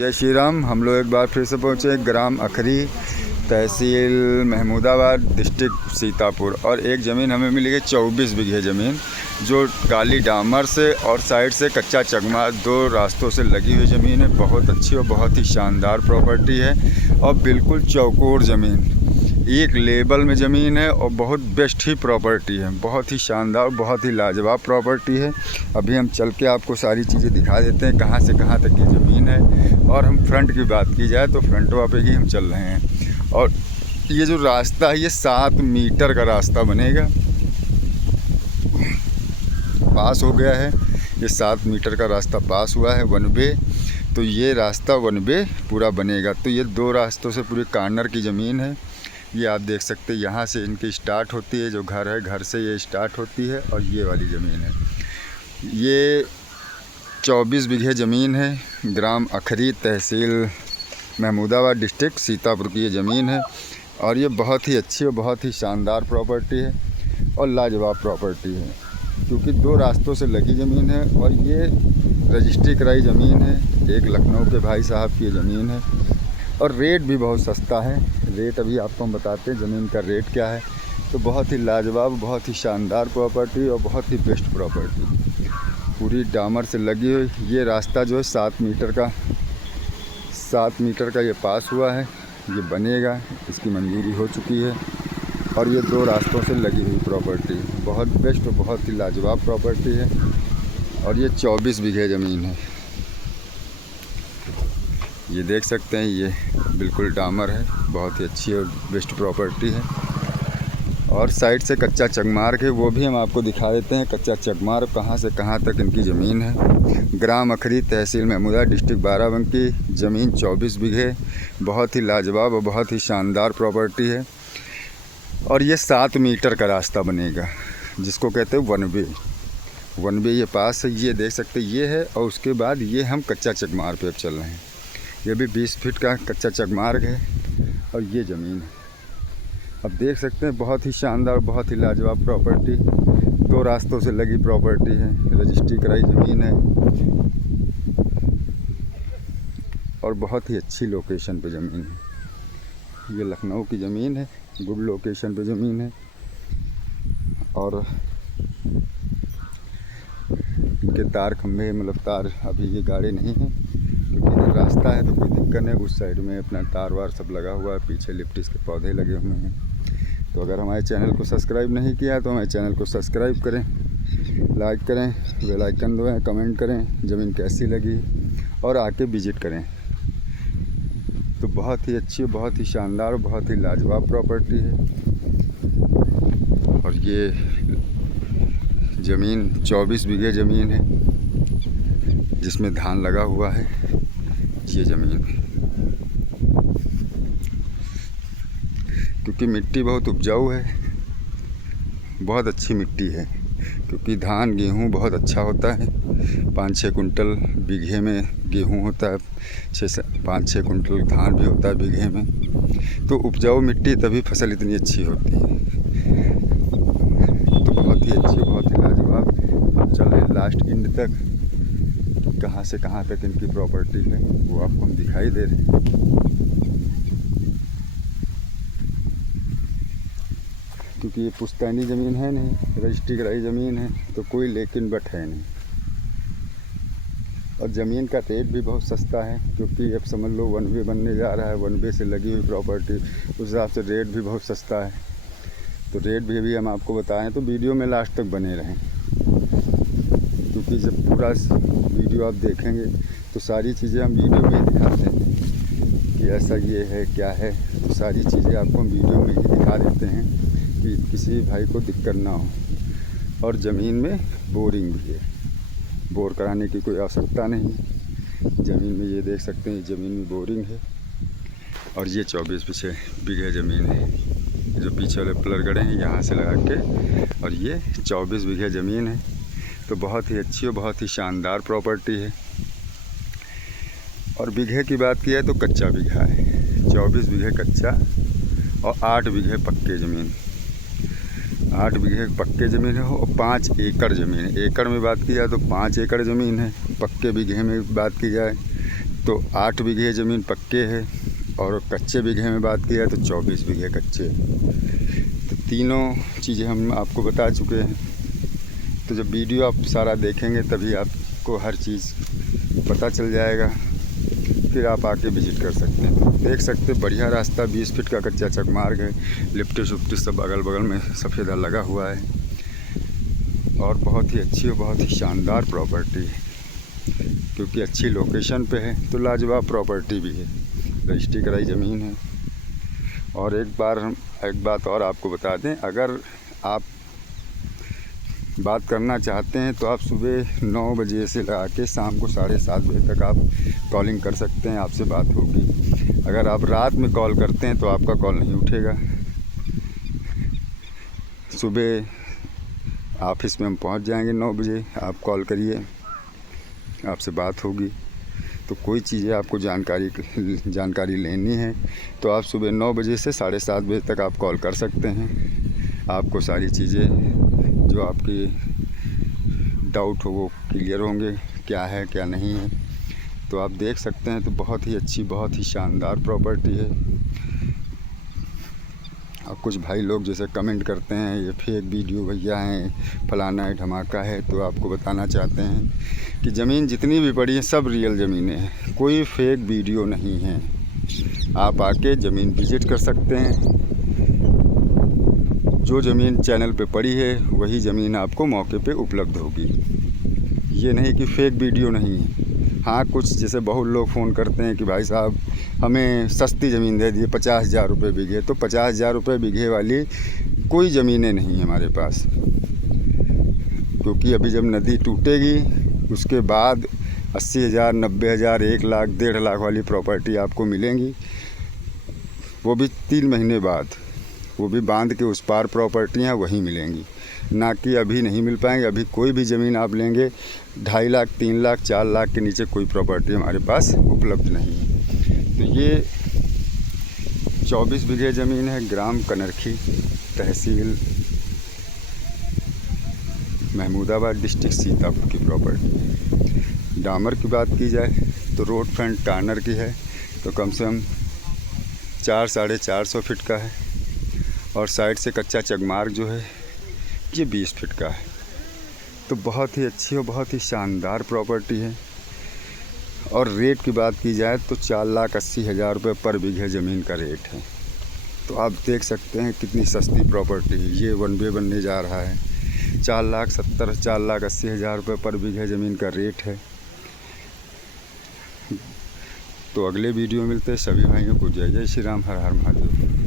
जय श्री राम। हम लोग एक बार फिर से पहुँचे ग्राम अखरी, तहसील महमूदाबाद, डिस्ट्रिक्ट सीतापुर। और एक ज़मीन हमें मिली है 24 बीघे ज़मीन, जो काली डामर से और साइड से कच्चा चकमा, दो रास्तों से लगी हुई ज़मीन है। बहुत अच्छी और बहुत ही शानदार प्रॉपर्टी है और बिल्कुल चौकोर ज़मीन, एक लेवल में ज़मीन है और बहुत बेस्ट ही प्रॉपर्टी है। बहुत ही शानदार, बहुत ही लाजवाब प्रॉपर्टी है। अभी हम चल के आपको सारी चीज़ें दिखा देते हैं, कहाँ से कहाँ तक ये ज़मीन है। और हम फ्रंट की बात की जाए तो फ्रंट पे ही हम चल रहे हैं। और ये जो रास्ता है ये 7 मीटर का रास्ता बनेगा, पास हो गया है। ये 7 मीटर का रास्ता पास हुआ है, वन वे। तो ये रास्ता वन वे पूरा बनेगा। तो ये 2 रास्तों से पूरी कॉर्नर की ज़मीन है। ये आप देख सकते हैं, यहाँ से इनकी स्टार्ट होती है, जो घर है घर से ये स्टार्ट होती है। और ये वाली ज़मीन है, ये 24 बीघे ज़मीन है। ग्राम अखरी, तहसील महमूदाबाद, डिस्ट्रिक्ट सीतापुर की ये ज़मीन है। और ये बहुत ही अच्छी और बहुत ही शानदार प्रॉपर्टी है और लाजवाब प्रॉपर्टी है, क्योंकि 2 रास्तों से लगी ज़मीन है। और ये रजिस्ट्री कराई ज़मीन है, एक लखनऊ के भाई साहब की ज़मीन है। और रेट भी बहुत सस्ता है। रेट अभी आपको हम बताते हैं ज़मीन का रेट क्या है। तो बहुत ही लाजवाब, बहुत ही शानदार प्रॉपर्टी और बहुत ही बेस्ट प्रॉपर्टी, पूरी डामर से लगी हुई। ये रास्ता जो है 7 मीटर का ये पास हुआ है, ये बनेगा, इसकी मंजूरी हो चुकी है। और ये 2 रास्तों से लगी हुई प्रॉपर्टी, बहुत बेस्ट और बहुत ही लाजवाब प्रॉपर्टी है। और ये 24 बीघे ज़मीन है, ये देख सकते हैं। ये बिल्कुल डामर है, बहुत ही अच्छी और बेस्ट प्रॉपर्टी है। और साइड से कच्चा चकमार्ग है, वो भी हम आपको दिखा देते हैं। कच्चा चकमार्ग कहाँ से कहाँ तक इनकी ज़मीन है। ग्राम अखरी, तहसील महमूदा, डिस्ट्रिक्ट बाराबंकी, ज़मीन 24 बीघे, बहुत ही लाजवाब और बहुत ही शानदार प्रॉपर्टी है। और ये 7 मीटर का रास्ता बनेगा, जिसको कहते हैं वन वे। वन वे ये पास है, ये देख सकते हैं, ये है। और उसके बाद ये हम कच्चा चकमार्ग पे अब चल रहे हैं। ये भी 20 फीट का कच्चा चकमार्ग है और ये ज़मीन है। अब देख सकते हैं, बहुत ही शानदार, बहुत ही लाजवाब प्रॉपर्टी, 2 रास्तों से लगी प्रॉपर्टी है, रजिस्ट्री कराई ज़मीन है। और बहुत ही अच्छी लोकेशन पे ज़मीन है। ये लखनऊ की ज़मीन है, गुड लोकेशन पे ज़मीन है। और इनके तार खंभे, मतलब तार, अभी ये गाड़ी नहीं है क्योंकि इधर रास्ता है तो कोई दिक्कत नहीं। उस साइड में अपना तार वार सब लगा हुआ है, पीछे लिप्टिस के पौधे लगे हुए हैं। तो अगर हमारे चैनल को सब्सक्राइब नहीं किया तो हमारे चैनल को सब्सक्राइब करें, लाइक करें, बेल आइकन दबाएं, कमेंट करें ज़मीन कैसी लगी और आके विज़िट करें। तो बहुत ही अच्छी, बहुत ही शानदार, बहुत ही लाजवाब प्रॉपर्टी है। और ये ज़मीन 24 बीघे ज़मीन है, जिसमें धान लगा हुआ है। ये ज़मीन क्योंकि मिट्टी बहुत उपजाऊ है, बहुत अच्छी मिट्टी है, क्योंकि धान गेहूँ बहुत अच्छा होता है। 5-6 कुंटल बीघे में गेहूँ होता है, 5-6 कुंटल धान भी होता है बीघे में। तो उपजाऊ मिट्टी, तभी फसल इतनी अच्छी होती है। तो बहुत ही अच्छी, बहुत ही लाजवाब। हम चल रहे लास्ट एंड तक, कहाँ से कहाँ तक इनकी प्रॉपर्टी है वो आपको हम दिखाई दे रहे हैं। क्योंकि ये पुश्तैनी ज़मीन है नहीं, रजिस्ट्री कराई ज़मीन है, तो कोई लेकिन बट है नहीं। और ज़मीन का रेट भी बहुत सस्ता है, क्योंकि अब समझ लो वन वे बनने जा रहा है, वन वे से लगी हुई प्रॉपर्टी, उस हिसाब से रेट भी बहुत सस्ता है। तो रेट भी हम आपको बताएं तो वीडियो में लास्ट तक बने रहें, क्योंकि जब पूरा वीडियो आप देखेंगे तो सारी चीज़ें हम वीडियो में ही दिखाते हैं कि ऐसा ये है क्या है। तो सारी चीज़ें आपको हम वीडियो में ही दिखा देते हैं कि किसी भाई को दिक्कत ना हो। और ज़मीन में बोरिंग भी है, बोर कराने की कोई आवश्यकता नहीं। ज़मीन में ये देख सकते हैं, ज़मीन में बोरिंग है। और ये 24 बीघे ज़मीन है, जो पीछे वाले पिलर गड़े हैं यहाँ से लगा के। और ये 24 बीघे ज़मीन है। तो बहुत ही अच्छी और बहुत ही शानदार प्रॉपर्टी है। और बीघे की बात की है तो कच्चा बीघा है, 24 बीघे कच्चा और 8 बीघे पक्के ज़मीन। 8 बीघे पक्के ज़मीन है और 5 एकड़ ज़मीन है। एकड़ में बात की जाए तो 5 एकड़ ज़मीन है। पक्के बीघे में बात की जाए तो 8 बीघे ज़मीन पक्के है और कच्चे बीघे में बात किया तो 24 बीघे कच्चे। तो तीनों चीज़ें हम आपको बता चुके हैं। तो जब वीडियो आप सारा देखेंगे तभी आपको हर चीज़ पता चल जाएगा, फिर आप आके विज़िट कर सकते हैं। देख सकते बढ़िया रास्ता, 20 फीट का कच्चा चकमार्ग है, लिफ्ट शुफ्ट सब अगल बगल में सफ़ेदा लगा हुआ है और बहुत ही अच्छी और बहुत ही शानदार प्रॉपर्टी है, क्योंकि अच्छी लोकेशन पे है तो लाजवाब प्रॉपर्टी भी है, रजिस्ट्री कराई ज़मीन है। और एक बात और आपको बता दें, अगर आप बात करना चाहते हैं तो आप सुबह 9 बजे से लगा के शाम को 7:30 बजे तक आप कॉलिंग कर सकते हैं, आपसे बात होगी। अगर आप रात में कॉल करते हैं तो आपका कॉल नहीं उठेगा। सुबह ऑफिस में हम पहुंच जाएंगे 9 बजे, आप कॉल करिए, आपसे बात होगी। तो कोई चीज़ें आपको जानकारी लेनी है तो आप सुबह 9 बजे से 7:30 बजे तक आप कॉल कर सकते हैं। आपको सारी चीज़ें जो आपकी डाउट हो वो क्लियर होंगे, क्या है क्या नहीं है। तो आप देख सकते हैं, तो बहुत ही अच्छी, बहुत ही शानदार प्रॉपर्टी है। अब कुछ भाई लोग जैसे कमेंट करते हैं ये फेक वीडियो भैया हैं, फलाना है, धमाका है, तो आपको बताना चाहते हैं कि ज़मीन जितनी भी पड़ी है सब रियल ज़मीनें हैं, कोई फेक वीडियो नहीं है। आप आके ज़मीन विज़िट कर सकते हैं। जो ज़मीन चैनल पे पड़ी है वही ज़मीन आपको मौके पे उपलब्ध होगी। ये नहीं कि फेक वीडियो नहीं है। हाँ, कुछ जैसे बहुत लोग फ़ोन करते हैं कि भाई साहब हमें सस्ती ज़मीन दे दिए 50,000 रुपये बीघे, तो 50,000 रुपये बीघे वाली कोई ज़मीनें नहीं हैं हमारे पास, क्योंकि अभी जब नदी टूटेगी उसके बाद 80,000, 90,000, 1 लाख, 1.5 लाख वाली प्रॉपर्टी आपको मिलेंगी, वो भी 3 महीने बाद। वो भी बांध के उस पार प्रॉपर्टियाँ वहीं मिलेंगी, ना कि अभी नहीं मिल पाएंगे। अभी कोई भी ज़मीन आप लेंगे 2.5 लाख, 3 लाख, 4 लाख के नीचे कोई प्रॉपर्टी हमारे पास उपलब्ध नहीं है। तो ये 24 बीघे ज़मीन है, ग्राम कनरखी, तहसील महमूदाबाद, डिस्ट्रिक्ट सीतापुर की प्रॉपर्टी है। डामर की बात की जाए तो रोड फ्रंट टार्नर की है, तो कम से कम 400-450 फीट का है और साइड से कच्चा चगमार्ग जो है ये 20 फीट का है। तो बहुत ही अच्छी और बहुत ही शानदार प्रॉपर्टी है। और रेट की बात की जाए तो 4,80,000 रुपये पर बीघे ज़मीन का रेट है। तो आप देख सकते हैं कितनी सस्ती प्रॉपर्टी है। ये 1 वे बनने जा रहा है, 4,80,000 रुपये पर बीघे ज़मीन का रेट है। तो अगले वीडियो में मिलते हैं। सभी भाइयों को जय जय श्री राम, हर हर महादेव।